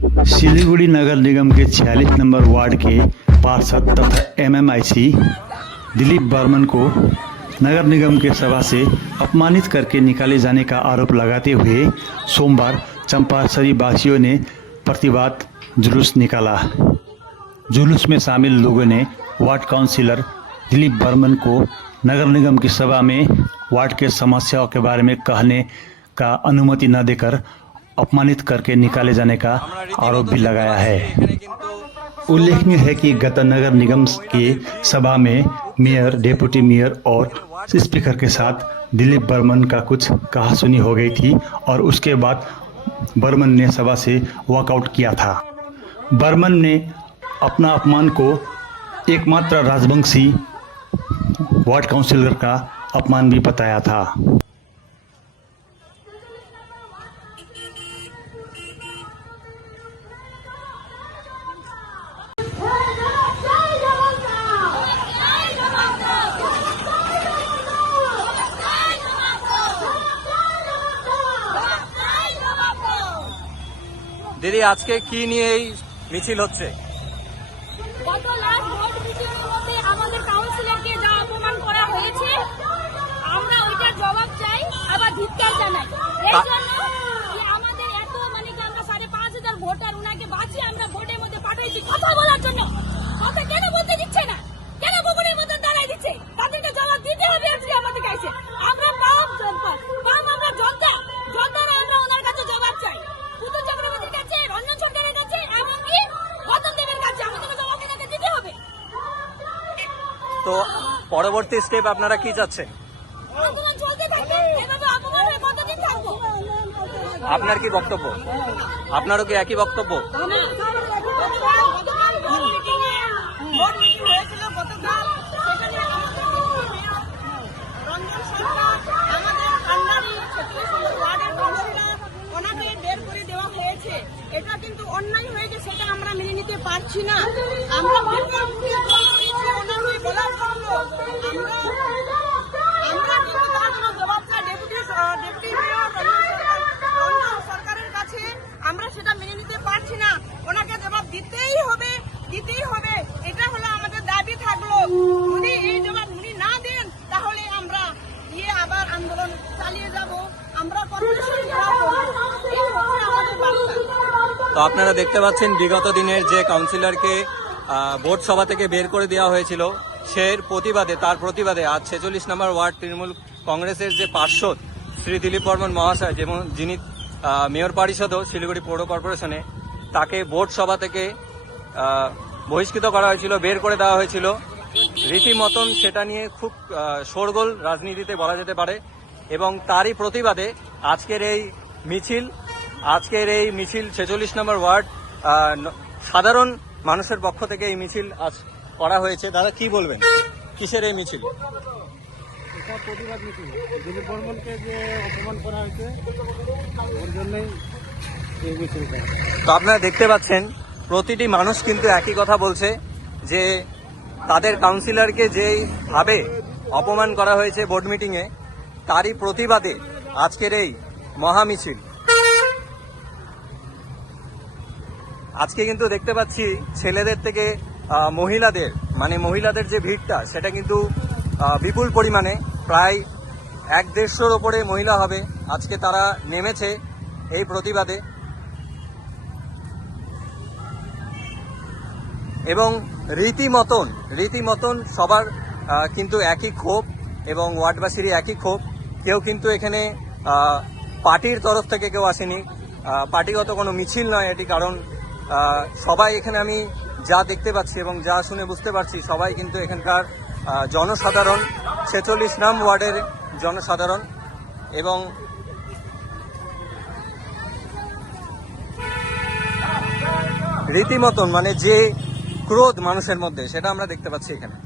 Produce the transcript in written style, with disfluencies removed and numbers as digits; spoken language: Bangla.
सिलीगुड़ी नगर निगम के 46 नंबर वार्ड के पार्षद तथा एमएमआईसी दिलीप बर्मन को नगर निगम के सभा से अपमानित करके निकाले जाने का आरोप लगाते हुए सोमवार चंपासरी वासियों ने प्रतिवाद जुलूस निकाला। जुलूस में शामिल लोगों ने वार्ड काउंसिलर दिलीप बर्मन को नगर निगम की सभा में वार्ड के समस्याओं के बारे में कहने का अनुमति न देकर अपमानित करके निकाले जाने का आरोप भी लगाया है। उल्लेखनीय है कि गत नगर निगम की सभा में मेयर, डेप्यूटी मेयर और स्पीकर के साथ दिलीप बर्मन का कुछ कहासुनी हो गई थी और उसके बाद बर्मन ने सभा से वॉकआउट किया था। बर्मन ने अपना अपमान को एकमात्र राजवंशी वार्ड काउंसिलर का अपमान भी बताया था। দিদি, আজকে কি নিয়ে এই মিছিল হচ্ছে? গত লাস্ট ভোট মিটিংয়ের মধ্যে আমাদের কাউন্সিলরকে যা অপমান করা হয়েছে, আমরা ওইটার জবাব চাই, আবার ধিক্কার জানাই। এই জন্য যে আমাদের এত আমরা 5,500 ভোটার উনাকে বাঁচিয়ে আমরা ভোটের মধ্যে পাঠাইছি কথা বলার জন্য। কথা কেন বলতে দিচ্ছে না? কেন বুকুরের মধ্যে দাঁড়াই দিচ্ছে? তাদেরকে জবাব দিতে হবে। আজকে আমাদের কাছে আমরা আমরা যোদ্ধারা আমরা ওনার কাছে জবাব চাই। পুতুল চক্রবর্তীর কাছে, রঞ্জন সরকারের কাছে এবং কি গৌতম দেবের কাছে আমাদেরকে জবাব ওনাকে দিতে হবে। তো পরবর্তী স্টেপ আপনারা কি চাচ্ছেন? আন্দোলন চলতে থাকবে, এভাবে অপমান হয়ে কতদিন থাকবো? আপনার কি বক্তব্য? আপনারও কি একই বক্তব্য? এটা কিন্তু অন্যায় হয়েছে, সেটা আমরা মেনে নিতে পারছি না। আমরা সরকারের কাছে আমরা সেটা মেনে নিতে পারছি না। ওনাকে জবাব দিতেই হবে। এটা হলো আমাদের দাবি থাকলো। উনি এই জবাব উনি না দেন তাহলে আমরা আবার আন্দোলন চালিয়ে যাব। আমরা কর্পোরেশন তো আপনারা দেখতে পাচ্ছেন বিগত দিনের যে কাউন্সিলরকে ভোট সভা থেকে বের করে দেওয়া হয়েছিল, তার প্রতিবাদে আজ 46 নম্বর ওয়ার্ড তৃণমূল কংগ্রেসের যে পার্ষদ শ্রী দিলীপ বর্মন মহাশয়, যিনি মেয়র পরিষদও শিলিগুড়ি পৌর কর্পোরেশনে, তাকে ভোট সভা থেকে বহিষ্কৃত করা হয়েছিল, বের করে দেওয়া হয়েছিল। রীতিমতন সেটা নিয়ে খুব শোরগোল রাজনীতিতে বলা যেতে পারে এবং তারই প্রতিবাদে আজকের এই মিছিল 46 নম্বর ওয়ার্ড সাধারণ মানুষের পক্ষ থেকে এই মিছিল আজ করা হয়েছে। দাদা, কি বলবেন, কিসের এই মিছিল? প্রতিবাদ মিছিল। দিলীপ বর্মনকে যে অপমান করা হয়েছে ওর জন্যই এই মিছিলটা। তো আপনারা দেখতে পাচ্ছেন প্রতিটি মানুষ কিন্তু একই কথা বলছে যে তাদের কাউন্সিলরকে যেভাবে অপমান করা হয়েছে বোর্ড মিটিংয়ে, তারই প্রতিবাদে আজকের এই মহামিছিল। আজকে কিন্তু দেখতে পাচ্ছি ছেলেদের থেকে মহিলাদের যে ভিড়টা, সেটা কিন্তু বিপুল পরিমাণে, প্রায় 150-র ওপরে মহিলা হবে। আজকে তারা নেমেছে এই প্রতিবাদে এবং রীতিমতন সবার কিন্তু একই ক্ষোভ এবং ওয়ার্ডবাসীরই একই ক্ষোভ। কেউ কিন্তু এখানে পার্টির তরফ থেকে কেউ আসেনি, পার্টিগত কোনো মিছিল নয় এটি। কারণ সবাই এখানে আমি যা দেখতে পাচ্ছি এবং যা শুনে বুঝতে পারছি, সবাই কিন্তু এখানকার জনসাধারণ, 46 নং ওয়ার্ডের জনসাধারণ এবং রীতিমতন যে ক্রোধ মানুষের মধ্যে, সেটা আমরা দেখতে পাচ্ছি এখানে।